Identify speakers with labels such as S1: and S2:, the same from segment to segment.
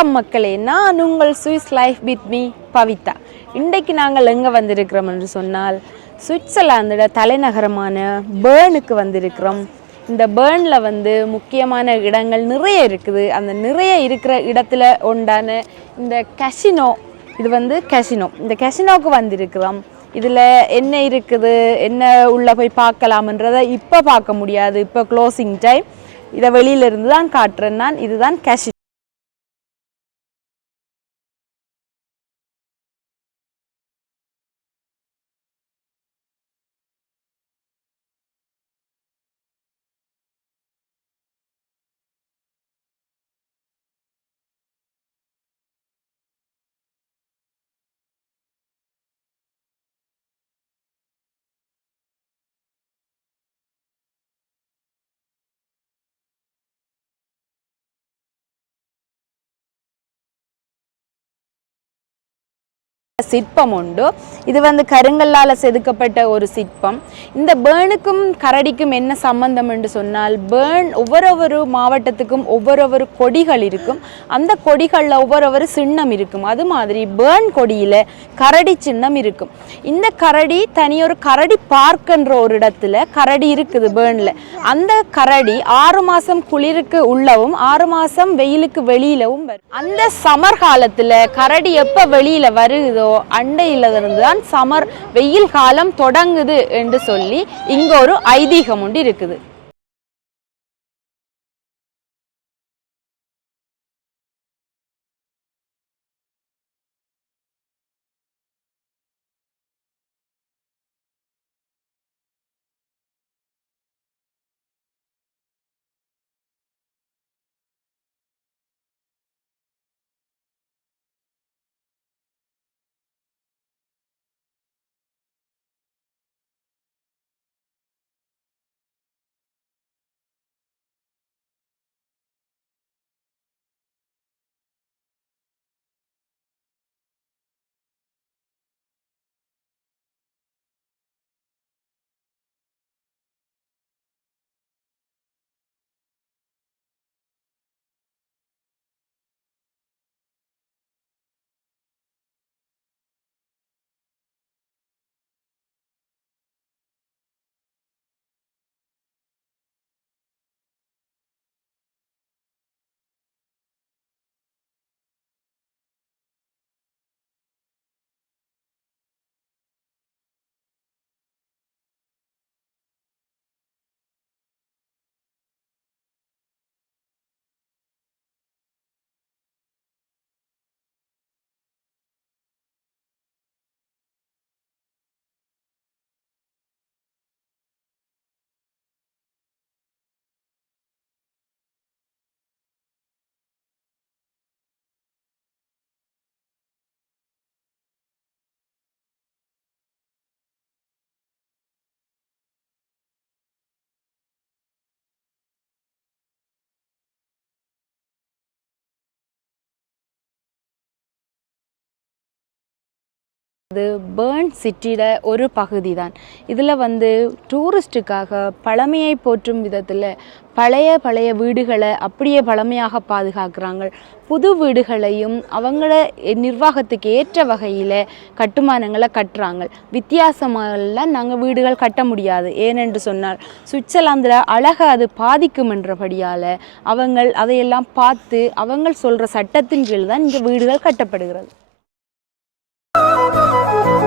S1: வணக்கம் மக்களே நான் உங்கள் Swiss life with me Pavitha. இன்றைக்கு நாங்கள் எங்கே வந்திருக்கிறோம் என்று சொன்னால் சுவிட்சர்லாந்தோட தலைநகரமான பேர்னுக்கு வந்திருக்கிறோம். இந்த பேர்னில் வந்து முக்கியமான இடங்கள் நிறைய இருக்குது. அந்த நிறைய இருக்கிற இடத்துல உண்டான இந்த கசினோ இது வந்து கசினோ இந்த கசினோவுக்கு வந்திருக்கிறோம். இதில் என்ன இருக்குது என்ன உள்ளே போய் பார்க்கலாம்ன்றதை இப்போ பார்க்க முடியாது. இப்போ க்ளோசிங் டைம் இதை வெளியில இருந்து தான் காட்டுறேன் நான். இதுதான் கசினோ சிற்பம் உண்டு இது வந்து கருங்கல்லால் செதுக்கப்பட்ட ஒரு சிற்பம். இந்த பேர்னுக்கும் கரடிக்கும் என்ன சம்பந்தம் என்று சொன்னால் பேர்ன் ஒவ்வொரு மாவட்டத்துக்கும் ஒவ்வொரு கொடிகள் இருக்கும். அந்த கொடிகளில் ஒவ்வொரு சின்னம் இருக்கும். அது மாதிரி பேர்ன் கொடியில் கரடி சின்னம் இருக்கும். இந்த கரடி தனியொரு கரடி பார்க்கன்ற ஒரு இடத்துல கரடி இருக்குது பேர்னில் அந்த கரடி ஆறு மாதம் குளிருக்கு உள்ளவும் ஆறு மாதம் வெயிலுக்கு வெளியிலவும் வரும். அந்த சமர் காலத்தில் கரடி எப்போ வெளியில் வருகுதோ அண்டையிலிருந்து தான் சமர் வெயில் காலம் தொடங்குது என்று சொல்லி இங்க ஒரு ஐதீகம் உண்டு இருக்குது. இது பேர்ன் சிட்டியோட ஒரு பகுதி தான் இதில் வந்து டூரிஸ்ட்டுக்காக பழமையை போற்றும் விதத்தில் பழைய பழைய வீடுகளை அப்படியே பழமையாக பாதுகாக்கிறாங்க. புது வீடுகளையும் அவங்கள நிர்வாகத்துக்கு ஏற்ற வகையில் கட்டுமானங்களை கட்டுறாங்க. வித்தியாசமெல்லாம் நாங்கள் வீடுகள் கட்ட முடியாது. ஏனென்று சொன்னால் சுவிட்சர்லாந்தில் அழகை அது பாதிக்குமென்றபடியால் அவங்கள் அதையெல்லாம் பார்த்து அவங்கள் சொல்கிற சட்டத்தின் கீழ் தான் இங்கே வீடுகள் கட்டப்படுகிறது. oh you.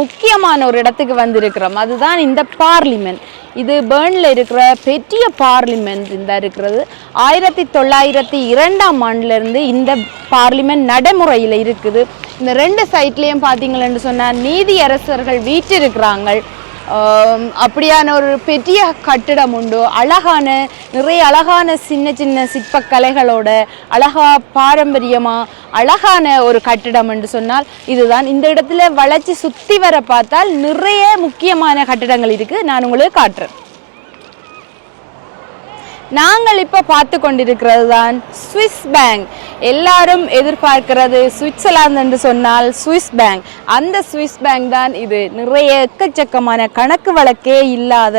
S1: முக்கியமான ஒரு இடத்துக்கு வந்திருக்கிறோம். அதுதான் இந்த பார்லிமெண்ட் இது பேர்னில் இருக்கிற பெரிய பார்லிமெண்ட் இந்த இருக்கிறது. ஆயிரத்தி தொள்ளாயிரத்தி இரண்டாம் ஆண்டுலேருந்து இந்த பார்லிமெண்ட் நடைமுறையில் இருக்குது. இந்த ரெண்டு சைட்லேயும் பார்த்தீங்களேன்னு சொன்னால் நீதியரசர்கள் வீற்றிருக்கிறாங்க அப்படியான ஒரு பெரிய கட்டிடம் உண்டு. அழகான நிறைய அழகான சின்ன சின்ன சிற்பக்கலைகளோட அழகா பாரம்பரியமாக அழகான ஒரு கட்டிடம் என்று சொன்னால் இதுதான். இந்த இடத்துல வளர்ச்சி சுற்றி வர பார்த்தால் நிறைய முக்கியமான கட்டிடங்கள் இருக்குது நான் உங்களுக்கு காட்டுறேன். நாங்கள் இப்போ பார்த்து கொண்டிருக்கிறது தான் சுவிஸ் பேங்க் எல்லாரும் எதிர்பார்க்கிறது சுவிட்சர்லாந்து என்று சொன்னால் சுவிஸ் பேங்க் அந்த சுவிஸ் பேங்க் தான் இது. நிறைய எக்கச்சக்கமான கணக்கு வழக்கே இல்லாத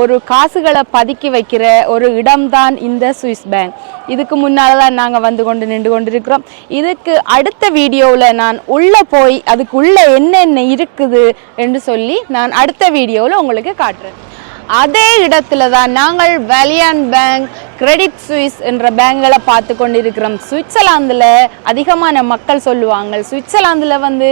S1: ஒரு காசுகளை பதுக்கி வைக்கிற ஒரு இடம்தான் இந்த சுவிஸ் பேங்க் இதுக்கு முன்னால் தான் நாங்கள் வந்து கொண்டு நின்று கொண்டிருக்கிறோம். இதுக்கு அடுத்த வீடியோவில் நான் உள்ளே போய் அதுக்குள்ளே என்னென்ன இருக்குது என்று சொல்லி நான் அடுத்த வீடியோவில் உங்களுக்கு காட்டுறேன். அதே இடத்துல தான் நாங்கள் வேலியான் பேங்க் கிரெடிட் சுவிஸ் என்ற பேங்களை பார்த்து கொண்டிருக்கிறோம். சுவிட்சர்லாந்தில் அதிகமான மக்கள் சொல்லுவாங்க சுவிட்சர்லாந்தில் வந்து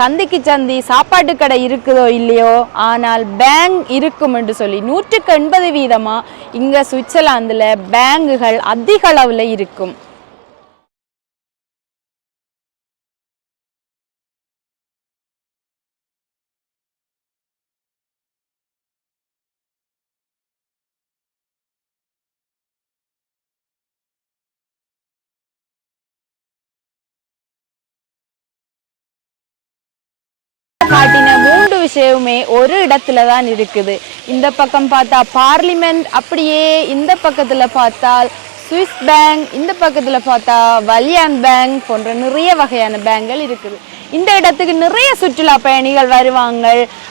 S1: சந்திக்கு சந்தி சாப்பாட்டு கடை இருக்குதோ இல்லையோ? ஆனால் பேங்க் இருக்கும் என்று சொல்லி நூற்றுக்கு எண்பது வீதமாக இங்கே சுவிட்சர்லாந்தில் பேங்குகள் அதிக அளவில் இருக்கும். காட்டின மூன்று விஷயமுமே ஒரு இடத்துல தான் இருக்குது. இந்த பக்கம் பார்த்தா பார்லிமெண்ட் அப்படியே இந்த பக்கத்துல பார்த்தால் சுவிஸ் பேங்க் இந்த பக்கத்துல பார்த்தா வலியான் பேங்க் போன்ற நிறைய வகையான பேங்குகள் இருக்குது. இந்த இடத்துக்கு நிறைய சுற்றுலா பயணிகள் வருவாங்க.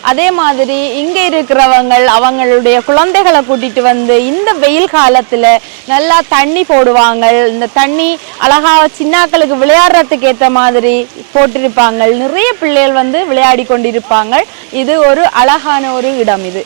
S1: அதே மாதிரி இங்கே இருக்கிறவங்க அவங்களுடைய குழந்தைகளை கூட்டிட்டு வந்து இந்த வெயில் காலத்தில் நல்லா தண்ணி போடுவாங்க. இந்த தண்ணி அழகாக சின்னாக்களுக்கு விளையாடுறதுக்கு ஏற்ற மாதிரி போட்டிருப்பாங்க. நிறைய பிள்ளைகள் வந்து விளையாடி கொண்டிருப்பாங்க. இது ஒரு அழகான ஒரு இடம் இது.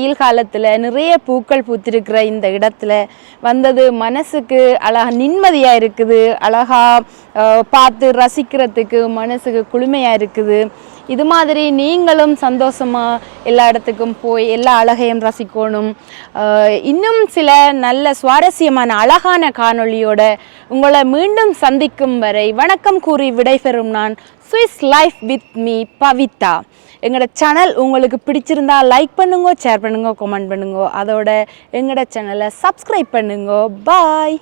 S1: வெயில் காலத்தில் நிறைய பூக்கள் பூத்திருக்கிற இந்த இடத்துல வந்தது மனசுக்கு அழகா நிம்மதியாக இருக்குது. அழகா பார்த்து ரசிக்கிறதுக்கு மனசுக்கு குளுமையாக இருக்குது. இது மாதிரி நீங்களும் சந்தோஷமாக எல்லா இடத்துக்கும் போய் எல்லா அழகையும் ரசிக்கணும். இன்னும் சில நல்ல சுவாரஸ்யமான அழகான காணொளியோட உங்களை மீண்டும் சந்திக்கும் வரை வணக்கம் கூறி விடைபெறும் நான் Swiss life with me Pavitha. எங்களோட சேனல் உங்களுக்கு பிடிச்சிருந்தா லைக் பண்ணுங்க ஷேர் பண்ணுங்க கமெண்ட் பண்ணுங்க. அதோட எங்களோட சேனலை சப்ஸ்கிரைப் பண்ணுங்க. பாய்